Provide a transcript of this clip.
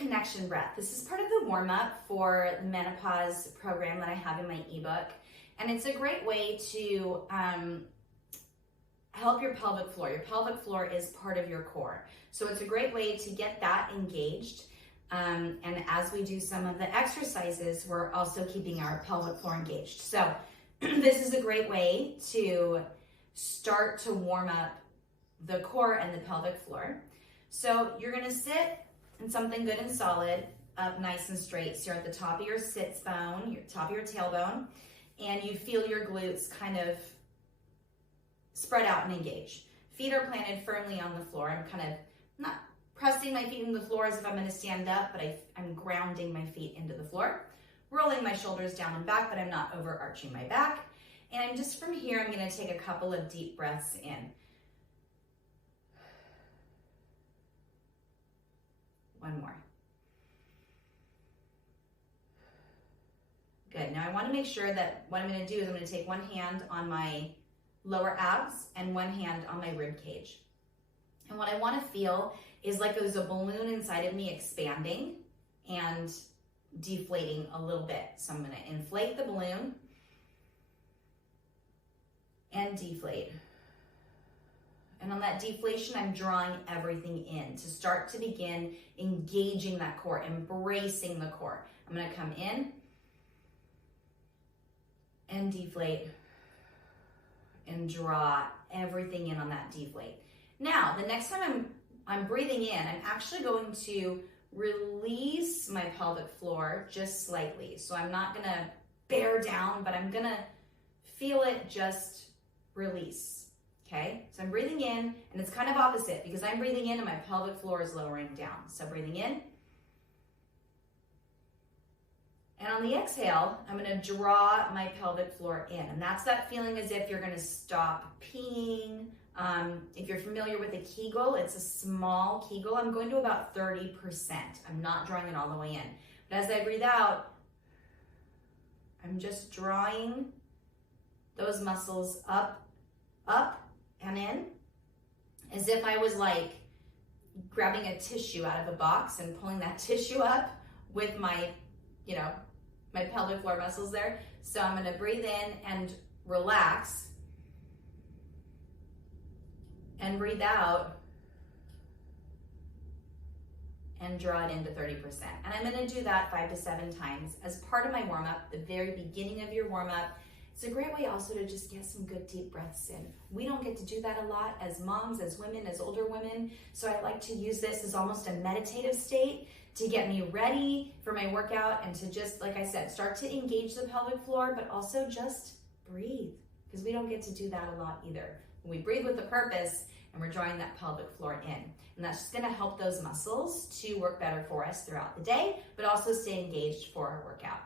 connection breath. This is part of the warm-up for the menopause program that I have in my ebook. And it's a great way to help your pelvic floor. Your pelvic floor is part of your core. So it's a great way to get that engaged. And as we do some of the exercises, we're also keeping our pelvic floor engaged. So this is a great way to start to warm up the core and the pelvic floor. So you're gonna sit in something good and solid, up nice and straight. So you're at the top of your sits bone, your top of your tailbone, and you feel your glutes kind of spread out and engage. Feet are planted firmly on the floor. I'm kind of not pressing my feet into the floor as if I'm gonna stand up, but I'm grounding my feet into the floor. Rolling my shoulders down and back, but I'm not overarching my back. And I'm just from here, I'm gonna take a couple of deep breaths in. One more. Good. Now I want to make sure that what I'm going to do is I'm going to take one hand on my lower abs and one hand on my rib cage. And what I want to feel is like there's a balloon inside of me expanding and deflating a little bit. So I'm going to inflate the balloon and deflate. And on that deflation, I'm drawing everything in to start to begin engaging that core, embracing the core. I'm gonna come in and deflate and draw everything in on that deflate. Now, the next time I'm breathing in, I'm actually going to release my pelvic floor just slightly. So I'm not gonna bear down, but I'm gonna feel it just release. Okay, so I'm breathing in, and it's kind of opposite because I'm breathing in and my pelvic floor is lowering down. So breathing in. And on the exhale, I'm gonna draw my pelvic floor in. And that's that feeling as if you're gonna stop peeing. If you're familiar with a Kegel, it's a small Kegel. I'm going to about 30%. I'm not drawing it all the way in. But as I breathe out, I'm just drawing those muscles up, and in, as if I was like grabbing a tissue out of a box and pulling that tissue up with my, my pelvic floor muscles there. So I'm gonna breathe in and relax and breathe out and draw it into 30%. And I'm gonna do that 5 to 7 times as part of my warm-up, the very beginning of your warm-up. It's a great way also to just get some good deep breaths in. We don't get to do that a lot as moms, as women, as older women. So I like to use this as almost a meditative state to get me ready for my workout and to just, like I said, start to engage the pelvic floor, but also just breathe, because we don't get to do that a lot either. When we breathe with a purpose and we're drawing that pelvic floor in. And that's just gonna help those muscles to work better for us throughout the day, but also stay engaged for our workout.